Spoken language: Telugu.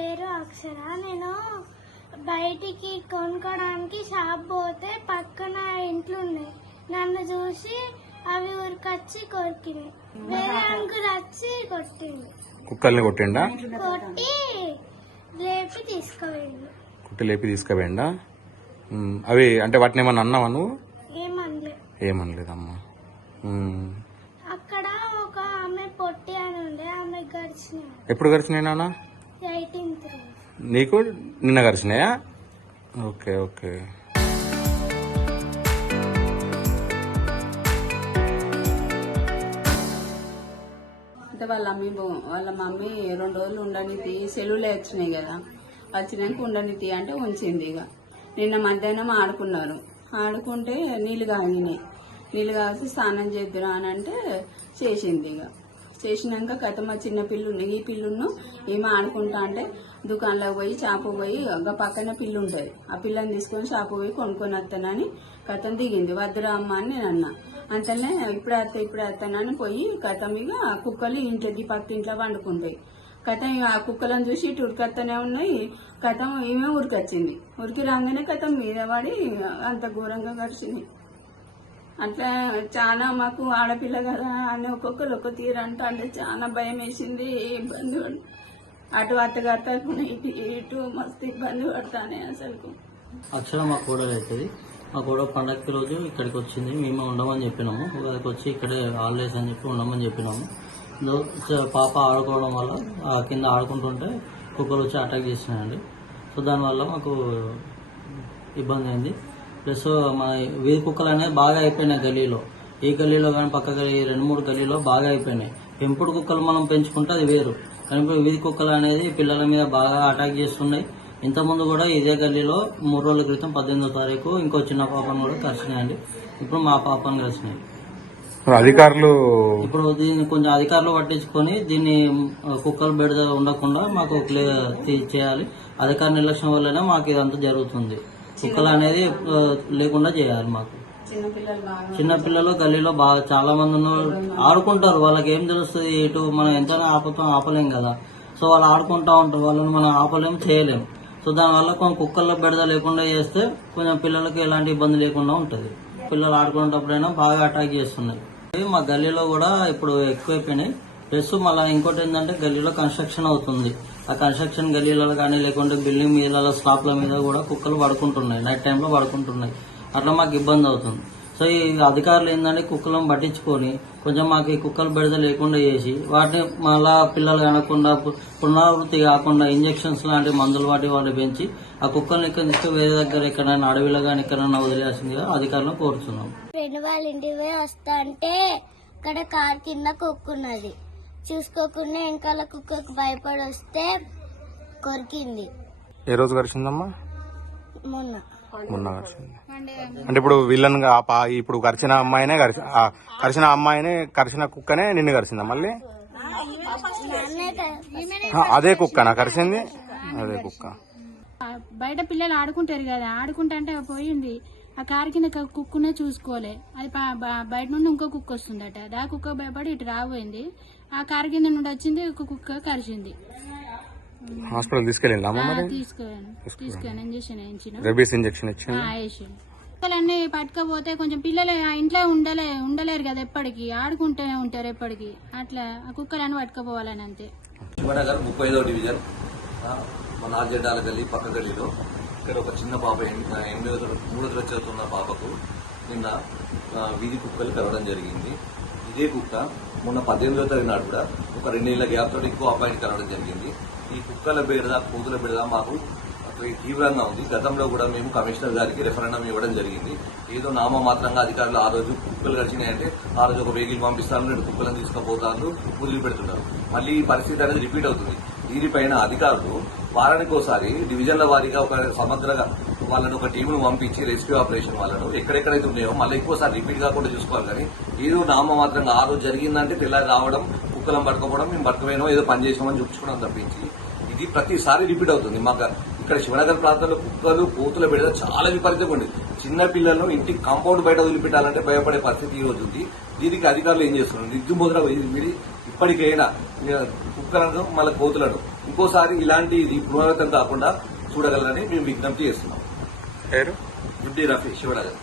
పేరు అక్షర. నేను బయటికి కొనుక్కోడానికి షాప్ పోతే పక్కన ఇంట్లో ఉన్నాయి. నన్ను చూసి అవి ఊరికొచ్చి కొరికినాయి. వేరే అంకుల్ వచ్చి కొట్టిండు. కుక్కల్ని కొట్టిండా? కొట్టి లేపి తీసుకుపోయిండు. కుట్టి లేపి తీసుకుపోయిండా? అవి అంటే వాటిని ఏమన్నా అన్నావా నువ్వు? ఏమనలే. ఏమనలేదమ్మా. అక్కడ ఒక ఆమె పొట్టి అని ఉండే, ఆమె గడిచినాయి. ఎప్పుడు గడిచినాయి నాన్న? 18th. నీకు నిన్న గడిచినాయా? Okay okay. అంటే వాళ్ళ మమ్మీ 2 రోజులు ఉండనితి, సెలవులు వచ్చినాయి కదా, వచ్చినాక ఉండనితి అంటే ఉంచింది. ఇక నిన్న మధ్యాహ్నం ఆడుకున్నారు. ఆడుకుంటే నీళ్ళు కాగినాయి. నీళ్ళు కాసి స్నానం చేద్దురా అని అంటే చేసింది. ఇక చేసినాక కథమ చిన్న పిల్లుంది, ఈ పిల్లును ఏమో ఆడుకుంటా అంటే దుకాణంలోకి పోయి షాపు పోయి ఒక పక్కన పిల్లు ఉంటుంది, ఆ పిల్లని తీసుకొని షాపు పోయి కొనుక్కొని వస్తానని కథం దిగింది. వద్దురా అమ్మ అని నేను అన్నా. అంతనే ఇప్పుడు వస్తానని పోయి కథం ఇక కుక్కలు ఇంట్లో పక్క ఇంట్లో వండుకుంటాయి. కథం ఆ కుక్కలను చూసి ఇటు ఉరికొత్తనే ఉన్నాయి. కథం ఈమె ఉరికొచ్చింది. ఉరికి రాగానే కథం మీద పడి అంత ఘోరంగా గడిచింది. అట్లా చాలా మాకు ఆడపిల్ల కదా అని ఒక్కొక్కరు ఒక్క తీరంట అంటే చాలా భయం వేసింది. ఇబ్బంది అటు అత్తగారు తరఫున ఇటు మస్తు ఇబ్బంది పడతానే. అసలు అక్షర మా కోడలు అవుతుంది. మా కోడలు పండగకి రోజు ఇక్కడికి వచ్చింది. మేము ఉండమని చెప్పినాము. ఉగాదికి వచ్చి ఇక్కడే హాలిడేస్ అని చెప్పి ఉండమని చెప్పినాము. పాప ఆడుకోవడం వల్ల కింద ఆడుకుంటుంటే కుక్కలు వచ్చి అటాక్ చేస్తున్నాయండి. సో దానివల్ల మాకు ఇబ్బంది అయింది. ప్లస్ మా వీధి కుక్కలు అనేవి బాగా అయిపోయినాయి గల్లీలో. ఈ గల్లీలో కానీ పక్క గల్లీ 2-3 గల్లీలో బాగా అయిపోయినాయి. పెంపుడు కుక్కలు మనం పెంచుకుంటే అది వేరు, కానీ వీధి కుక్కలు అనేది పిల్లల మీద బాగా అటాక్ చేస్తున్నాయి. ఇంతకుముందు కూడా ఇదే గల్లీలో 3 రోజుల క్రితం 18వ తారీఖు ఇంకో చిన్న పాపను కూడా కరిచినాయండి. ఇప్పుడు మా పాపను కలిసినాయి. అధికారులు ఇప్పుడు దీన్ని కొంచెం అధికారులు పట్టించుకొని దీన్ని కుక్కలు బెడద ఉండకుండా మాకు చేయాలి. అధికార నిర్లక్ష్యం వల్లనే మాకు ఇదంతా జరుగుతుంది. కుక్కలు అనేది లేకుండా చేయాలి. మాకు చిన్నపిల్లలు గల్లీలో బాగా చాలా మంది ఉన్నారు, ఆడుకుంటారు. వాళ్ళకి ఏం తెలుస్తుంది, ఇటు మనం ఎంత ఆపలేం కదా. సో వాళ్ళు ఆడుకుంటా ఉంటారు, వాళ్ళని మనం ఆపలేం, చేయలేం. సో దానివల్ల కొంచెం కుక్కల్లో బెడద లేకుండా చేస్తే కొంచెం పిల్లలకి ఎలాంటి ఇబ్బంది లేకుండా ఉంటుంది. పిల్లలు ఆడుకునేటప్పుడైనా బాగా అటాక్ చేస్తున్నాయి. మా గల్లీలో కూడా ఇప్పుడు ఎక్కువైపోయినాయి. ప్లస్ మళ్ళీ ఇంకోటి ఏంటంటే గల్లీలో కన్స్ట్రక్షన్ అవుతుంది. ఆ కన్స్ట్రక్షన్ గల్లీలలో కానీ లేకుంటే బిల్డింగ్ మీద స్లాప్ల మీద కూడా కుక్కలు పడుకుంటున్నాయి, నైట్ టైంలో పడుకుంటున్నాయి. అట్లా మాకు ఇబ్బంది అవుతుంది. సో ఈ అధికారులు ఏంటంటే కుక్కలను పట్టించుకొని కొంచెం మాకు ఈ కుక్కలు బెడద లేకుండా చేసి వాటిని మళ్ళా పిల్లలు కనకుండా పునరావృత్తి కాకుండా ఇంజెక్షన్స్ లాంటి మందులు వాళ్ళు పెంచి ఆ కుక్కల్ని ఇక్కడ తీసుకు వేరే దగ్గర ఎక్కడైనా అడవిలో కానీ ఎక్కడైనా వదిలేసిందిగా అధికారులను కోరుతున్నాం. ఫ్రెండ్ వాళ్ళ ఇంటికి పోయి వస్తా అంటే ఇక్కడ కార్ కింద కుక్కున్నది. చూసుకోకుండా వెనకాల కుక్కకు భయపడి వస్తే కొరికింది. ఏ రోజు కరిచిందమ్మా? మొన్న కరిచింది. అంటే ఇప్పుడు వీళ్ళని ఇప్పుడు కరిచిన అమ్మాయినే కరిచిన అమ్మాయినే కరిచిన కుక్కనే నిన్ను కరిచిందా? మళ్ళీ అదే కుక్కనా కరిచింది? అదే కుక్క. బయట పిల్లలు ఆడుకుంటారు కదా, ఆడుకుంటే పోయింది. ఆ కారు కింద కుక్కునే చూసుకోలే. అది బయట నుండి ఇంకో కుక్క వస్తుందట. ఆ కుక్క భయపడి ఇటు రాబోయింది. ఆ కారు కింద నుండి వచ్చింది, ఒక కుక్క కరిచింది. హాస్పిటల్ తీసుకెళ్ళిందా? తీసుకెళ్ళి ఇంజక్షన్ వేయించిన. రెబీస్ ఇంజక్షన్ వేసాను. కుక్కలన్నీ పట్టుకపోతే కొంచెం పిల్లలు ఇంట్లో ఉండలేరు కదా, ఎప్పటికీ ఆడుకుంటూనే ఉంటారు ఎప్పటికీ. అట్లా ఆ కుక్కలన్నీ పట్టుకపోవాలని అంతే. 35వ డివిజన్ మన ఆర్జెండాల గల్లీ పక్క గల్లీలో ఇక్కడ ఒక చిన్న పాప 3వ తరగతి చదువుతున్న పాపకు నిన్న వీధి కుక్కలు కలవడం జరిగింది. ఇదే కుక్క మొన్న 18వ తరగతి నాడు కూడా ఒక 2 ఏళ్ల గ్యాప్ తోటి ఇంకో అబ్బాయిని కలవడం జరిగింది. ఈ కుక్కల బెడద కోతుల బెడద మాకు తీవ్రంగా ఉంది. గతంలో కూడా మేము కమిషనర్ గారికి రెఫరెండం ఇవ్వడం జరిగింది. ఏదో నామమాత్రంగా అధికారులు ఆ రోజు కుక్కలు గడిచినాయంటే ఆ రోజు ఒక వెహికల్ పంపిస్తాను, 2 కుక్కలను తీసుకుపోతాను, వదిలిపెడుతున్నారు. మళ్ళీ ఈ పరిస్థితి అనేది రిపీట్ అవుతుంది. దీనిపైన అధికారులు వారానికి ఒకసారి డివిజన్ల వారీగా ఒక సమగ్రంగా వాళ్ళని ఒక టీమును పంపించి రెస్క్యూ ఆపరేషన్ వాళ్ళను ఎక్కడెక్కడైతే ఉన్నాయో మళ్ళీ ఎక్కువసారి రిపీట్ కాకుండా చూసుకోవాలి. కానీ ఏదో నామమాత్రంగా ఆ రోజు జరిగిందంటే తెల్లారి రావడం, కుక్కలను పట్టుకోవడం, మేము పట్టుకుపోయినాం, ఏదో పని చేసామని చూపించుకోవడం తప్పించి ఇది ప్రతిసారి రిపీట్ అవుతుంది. మాకు ఇక్కడ శివనగర్ ప్రాంతంలో కుక్కలు కోతుల బెడద చాలా విపరీతంగా ఉంది. చిన్న పిల్లలను ఇంటి కాంపౌండ్ బయట వదిలిపెట్టాలంటే భయపడే పరిస్థితి ఈ రోజు ఉంది. దీనికి అధికారులు ఏం చేస్తున్నారు? నిర్దుబోధన ఇప్పటికైనా కుక్కలను మళ్ళీ కోతులను ఇంకోసారి ఇలాంటి ఇది పునరావృతం కాకుండా చూడగలరని మేము విజ్ఞప్తి చేస్తున్నాం. పేరు గుడ్డి రఫీ శివనగర్.